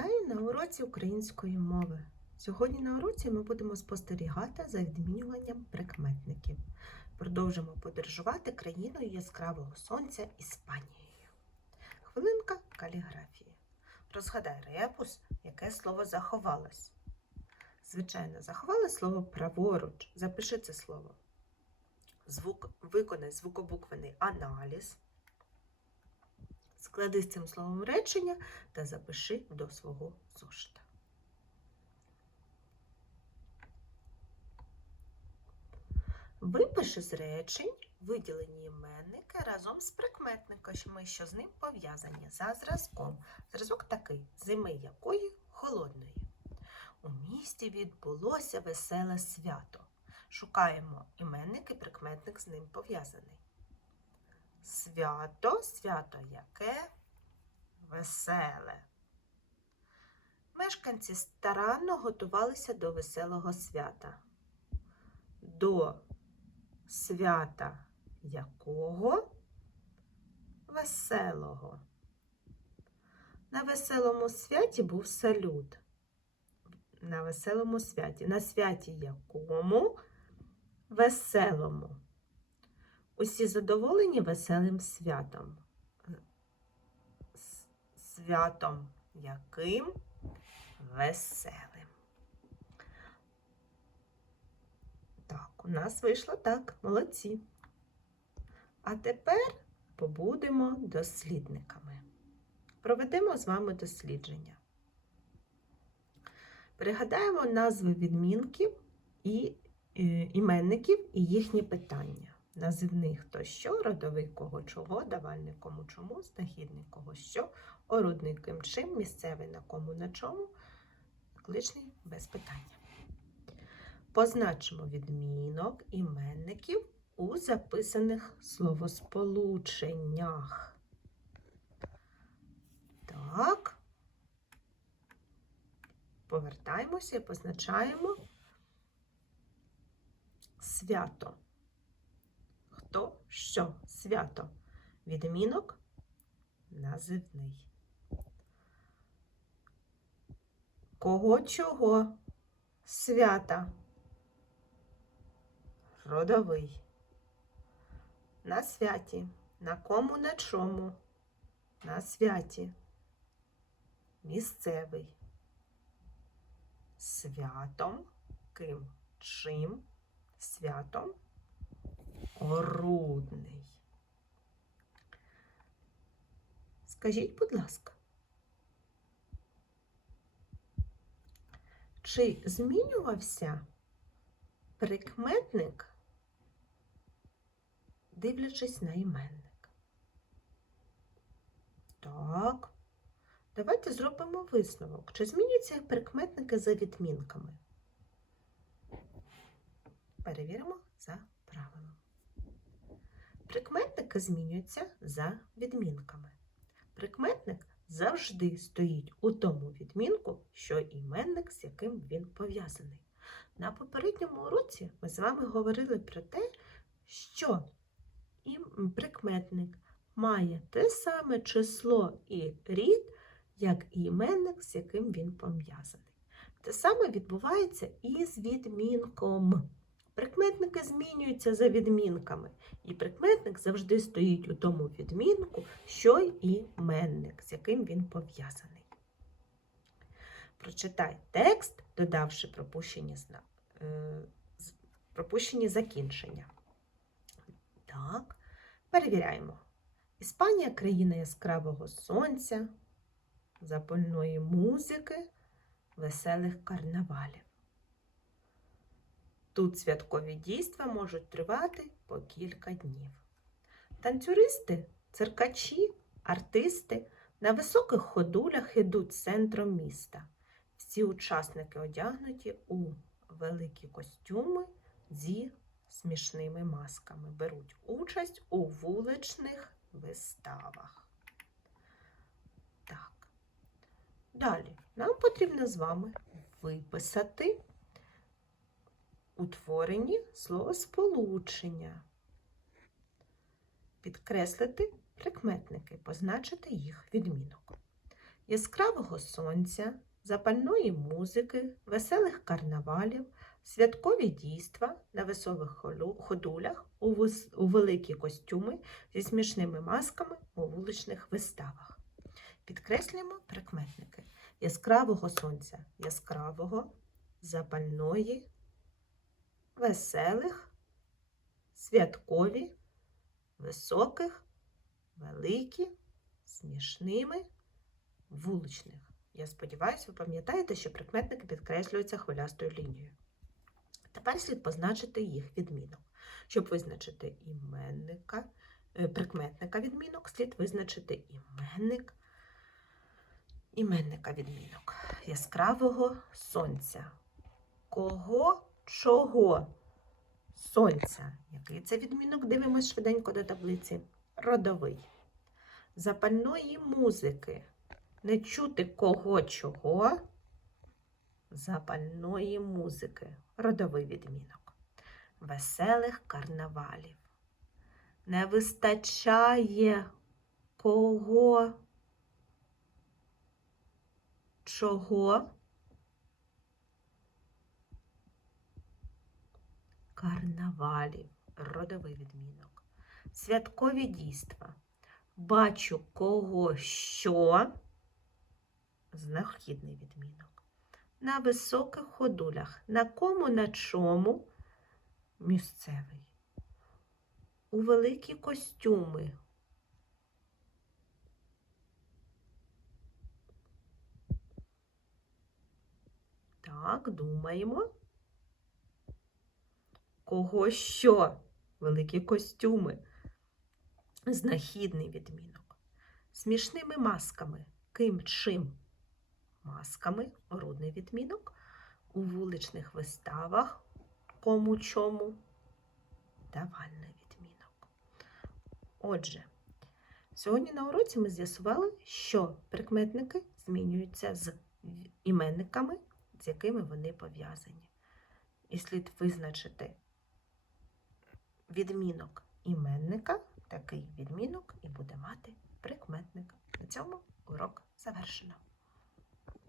Вітаю на уроці української мови. Сьогодні на уроці ми будемо спостерігати за відмінюванням прикметників. Продовжимо подорожувати країною яскравого сонця Іспанією. Хвилинка каліграфії. Розгадай ребус, яке слово заховалось. Звичайно, заховалось слово праворуч. Запиши це слово. Звук, виконай звукобуквений аналіз. Склади з цим словом речення та запиши до свого зошита. Випиши з речень виділені іменники разом з прикметниками, що з ним пов'язані за зразком. Зразок такий зими якої холодної. У місті відбулося веселе свято. Шукаємо іменник і прикметник з ним пов'язаний. Свято, свято яке веселе. Мешканці старанно готувалися до веселого свята. До свята якого веселого. На веселому святі був салют. На веселому святі. На святі якому веселому. Усі задоволені веселим святом. Святом яким веселим. Так, у нас вийшло так, молодці. А тепер побудемо дослідниками. Проведемо з вами дослідження. Пригадаємо назви відмінків і е, іменників і їхні питання. Називних то що, родовий кого чого, давальник кому чому, знахідник кого що, орудний ким чим, місцевий на кому на чому, кличний без питання. Позначимо відмінок іменників у записаних словосполученнях. Так. Повертаємося і позначаємо свято. Хто що? Свято. Відмінок називний. Кого чого? Свята. Родовий. На святі. На кому на чому? На святі. Місцевий. Святом. Ким? Чим? Святом. Орудний. Скажіть, будь ласка, чи змінювався прикметник, дивлячись на іменник? Так. Давайте зробимо висновок. Чи змінюються прикметники за відмінками? Перевіримо за. Прикметники змінюються за відмінками. Прикметник завжди стоїть у тому відмінку, що іменник, з яким він пов'язаний. На попередньому уроці ми з вами говорили про те, що прикметник має те саме число і рід, як і іменник, з яким він пов'язаний. Те саме відбувається і з відмінком. Прикметники змінюються за відмінками, і прикметник завжди стоїть у тому відмінку, що й іменник, з яким він пов'язаний. Прочитай текст, додавши пропущені, зна... е, пропущені закінчення. Так, перевіряємо. Іспанія країна яскравого сонця, запальної музики, веселих карнавалів. Тут святкові дійства можуть тривати по кілька днів. Танцюристи, циркачі, артисти на високих ходулях ідуть центром міста. Всі учасники одягнуті у великі костюми зі смішними масками, беруть участь у вуличних виставах. Так. Далі нам потрібно з вами виписати утворені словосполучення, підкреслити прикметники, позначити їх відмінок. яскравого сонця, запальної музики, веселих карнавалів, святкові дійства на веселих ходулях, у великі костюми зі смішними масками у вуличних виставах. Підкреслюємо прикметники яскравого сонця, яскравого, запальної, веселих, святкові, високих, великі, смішними, вуличних. Я сподіваюся, ви пам'ятаєте, що прикметники підкреслюються хвилястою лінією. Тепер слід позначити їх відмінок. Щоб визначити іменника, е, прикметника відмінок, слід визначити іменник, іменника відмінок яскравого сонця. Кого, чого? Сонця. Який це відмінок? Дивимось швиденько до таблиці. Родовий. Запальної музики. Не чути кого чого. Запальної музики. Родовий відмінок. Веселих карнавалів. Не вистачає кого. Чого? Карнавалів. Родовий відмінок. Святкові дійства. Бачу кого що. Знахідний відмінок. На високих ходулях. На кому на чому? Місцевий. У великі костюми. Так, думаємо. Кого що? Великі костюми. Знахідний відмінок. Смішними масками. Ким чим? Масками. Родний відмінок. У вуличних виставах. Кому чому? Давальний відмінок. Отже, сьогодні на уроці ми з'ясували, що прикметники змінюються з іменниками, з якими вони пов'язані. І слід визначити відмінок іменника, такий відмінок і буде мати прикметник. На цьому урок завершено.